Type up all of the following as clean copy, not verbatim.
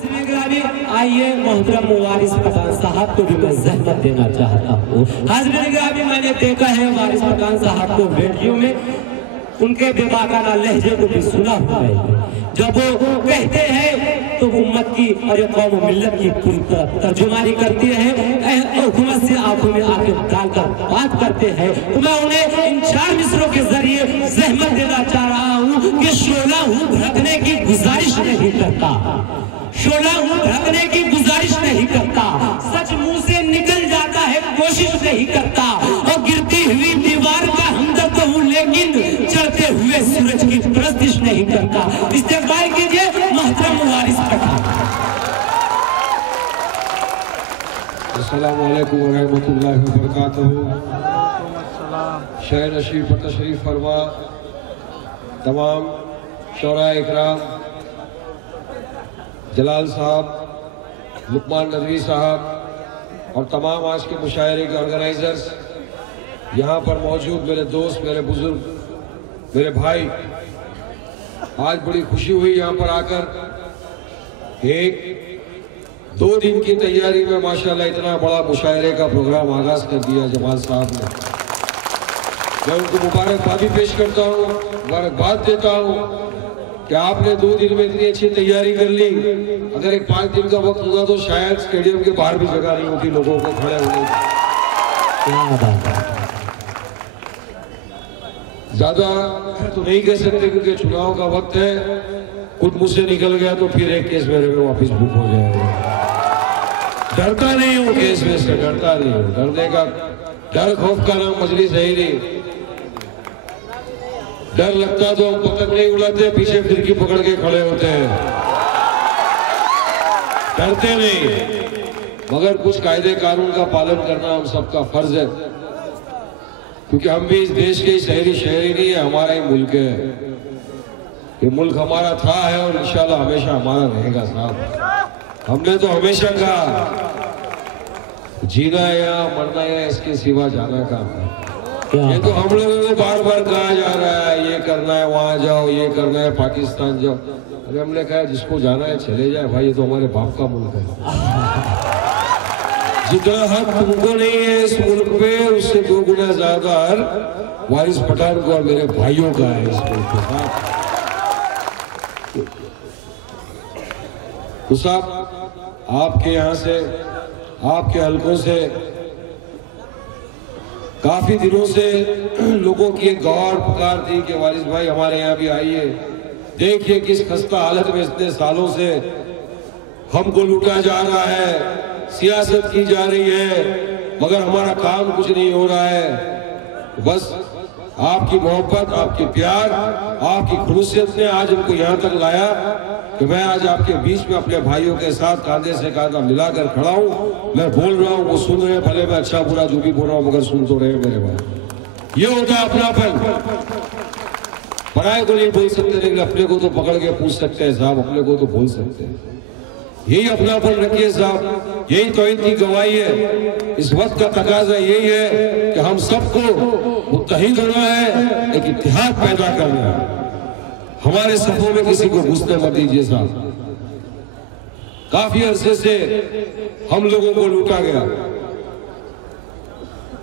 आइए मोहतरम वारिस पठान साहब को भी मैं ज़हमत देना चाहता हूँ। हाज़िरीन गिरामी, मैंने देखा है वारिस पठान साहब को वीडियो में उनके बेबाकाना लहजे को भी सुना हुआ है। जब वो कहते हैं तो उम्मत की और कौम मिल्लत की पूरी तर्जुमानी करते हैं, हुकूमत से आंखों में आंखें डालकर बात करते हैं। तो मैं उन्हें इन 4 मिसरों के जरिए ज़हमत देना चाह रहा हूँ कि शोला हूँ भड़कने की गुजारिश नहीं करता, शोला हूँ भड़कने की गुजारिश नहीं करता, सच मुंह से निकल जाता है कोशिश नहीं करता, और गिरती हुई दीवार का हमदर्द हूँ लेकिन चढ़ते हुए सूरज की परस्तिश नहीं करता। इस्तेमाल कीजिए मोहतरम वारिस पठान। अस्सलामु अलैकुम व रहमतुल्लाहि व बरकातहू। शहर नशीब पर तशरीफ फरमा तमाम शौरा इकराम, जलाल साहब, लुकमान नदवी साहब और तमाम आज के मुशायरे के ऑर्गेनाइजर्स, यहाँ पर मौजूद मेरे दोस्त, मेरे बुजुर्ग, मेरे भाई, आज बड़ी खुशी हुई यहाँ पर आकर। 1-2 दिन की तैयारी में माशाल्लाह इतना बड़ा मुशायरे का प्रोग्राम आगाज कर दिया जमाल साहब ने। मैं उनको मुबारकबादी पेश करता हूँ, मुबारकबाद देता हूँ कि आपने 2 दिन में इतनी अच्छी तैयारी कर ली। अगर एक 5 दिन का वक्त होगा तो शायद स्टेडियम के बाहर भी जगह नहीं होती लोगों को खड़े होने की। ज्यादा तो नहीं कह सकते क्योंकि चुनाव का वक्त है, कुछ मुझसे निकल गया तो फिर एक केस मेरे में वापस बुक हो जाएगा। डरता नहीं हूँ केस में से, डरता नहीं हूँ। डरने का, डर खौफ का नाम मजलिस है ही नहीं। डर लगता तो हम पतंग नहीं उड़ाते, पीछे फिरकी पकड़ के खड़े होते हैं। डरते नहीं, मगर कुछ कायदे कानून का पालन करना हम सबका फर्ज है, क्योंकि हम भी इस देश के शहरी नहीं है, हमारा ही मुल्क है। ये मुल्क हमारा था है और इंशाल्लाह हमेशा हमारा रहेगा साहब। हमने तो हमेशा कहा जीना या मरना या इसके सिवा जाना का। ये तो हम लोगों को बार बार कहा जा रहा है ये करना है, वहां जाओ, ये करना है, पाकिस्तान जाओ। अरे हमने कहा जिसको जाना है चले जाए भाई, ये तो हमारे बाप का मुल्क है। जितना हक तुमको नहीं है इस मुल्क पे, उससे 2 गुना ज्यादा हक वारिस पठान को और मेरे भाइयों का है इस मुल्क पे। तो साहब, आपके यहाँ से, आपके हलकों से काफी दिनों से लोगों की एक गौर पुकार थी कि वारिस भाई हमारे यहाँ भी आइए, देखिए किस खस्ता हालत में इतने सालों से हमको लूटा जा रहा है, सियासत की जा रही है, मगर हमारा काम कुछ नहीं हो रहा है। बस आपकी मोहब्बत, आपके प्यार, आपकी खुलूसियत ने आज हमको यहाँ तक लाया कि मैं आज आपके बीच में अपने भाइयों के साथ कांधे से कांधा मिलाकर खड़ा हूँ। मैं बोल रहा हूँ, वो सुन रहे हैं, भले मैं अच्छा बुरा जो भी बोल रहा हूँ मगर सुन तो रहे मेरे भाई। ये होता है अपनापन। पराये को नहीं बोल सकते लेकिन अपने को तो पकड़ के पूछ सकते हैं साहब, अपने को तो बोल सकते हैं। यही अपनापन रखिए साहब, यही तौहीद की गवाही है। इस वक्त का तकाजा यही है कि हम सबको मुत्तहिद होना है, एक इत्तेहाद पैदा करना है। हमारे सफों में किसी को घुसने मत दीजिए साहब। काफी अरसे से हम लोगों को लूटा गया,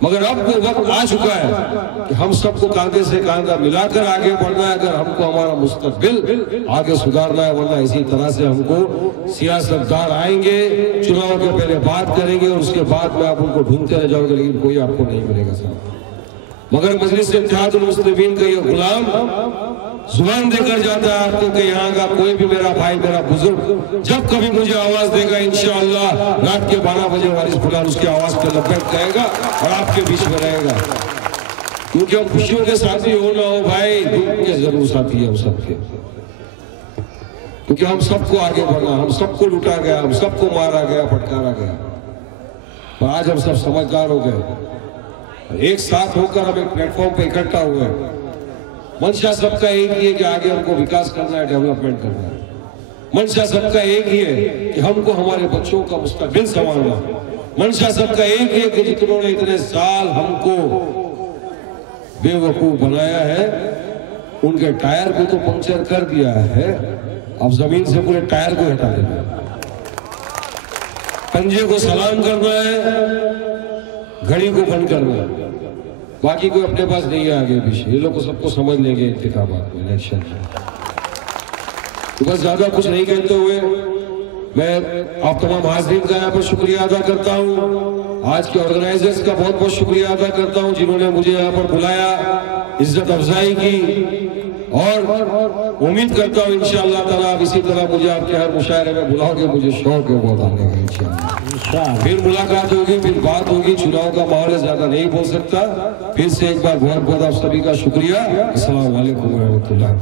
मगर अब वो वक्त आ चुका है कि हम सबको कांधे से कांधा मिलाकर आगे बढ़ना है अगर हमको हमारा मुस्तकबिल आगे सुधारना है। वरना इसी तरह से हमको सियासतदार आएंगे, चुनाव के पहले बात करेंगे और उसके बाद में आप उनको ढूंढते रह जाओगे, लेकिन कोई आपको नहीं मिलेगा साहब। मगर मजलिस इत्तेहादुल मुस्लिमीन का ये गुलाम जुबान देकर जाता है आपको कि यहाँ का कोई भी मेरा भाई, मेरा बुजुर्ग जब कभी मुझे आवाज देगा इंशाअल्लाह रात के 12 बजे वारिस पठान उसकी आवाज पे लब्बैक कहेगा और आपके बीच में रहेगा। क्योंकि हम खुशियों के साथी हो ना हो भाई, दुख के जरूर साथी है हम सबके। क्योंकि हम सबको आगे बढ़ना, हम सबको लूटा गया, हम सबको मारा गया, फटकारा गया, पर आज हम सब समझदार हो गए। एक साथ होकर हम एक प्लेटफॉर्म पे इकट्ठा हुए। मंशा सबका एक ही है कि आगे हमको विकास करना है, डेवलपमेंट करना है। मंशा सबका एक ही है कि हमको हमारे बच्चों का मुस्तकबिल संभालना। मंशा सबका एक ही है कि जिन्होंने इतने साल हमको बेवकूफ बनाया है, उनके टायर को तो पंक्चर कर दिया है, अब जमीन से पूरे टायर को हटा देना। पंजे को सलाम करना है, घड़ी को बंद करना है, बाकी कोई अपने पास नहीं है आगे पीछे। ये लोग को सबको समझ लेंगे इंतखाबात में, इलेक्शन में। तो बस ज्यादा कुछ नहीं कहते हुए मैं आप तमाम हाज़रीन का यहाँ पर शुक्रिया अदा करता हूँ। आज के ऑर्गेनाइजर्स का बहुत बहुत शुक्रिया अदा करता हूँ जिन्होंने मुझे यहाँ पर बुलाया, इज्जत अफजाई की, और उम्मीद करता हूँ इंशाअल्लाह ताला आप इसी तरह मुझे आपके हर मुशायरे में बुलाओगे। मुझे शौक है बहुत आने का इंशाअल्लाह। फिर मुलाकात होगी, फिर बात होगी। चुनाव का माहौल है, ज्यादा नहीं बोल सकता। फिर से एक बार बहुत बहुत आप सभी का शुक्रिया। अस्सलाम वालेकुम व रहमतुल्लाह।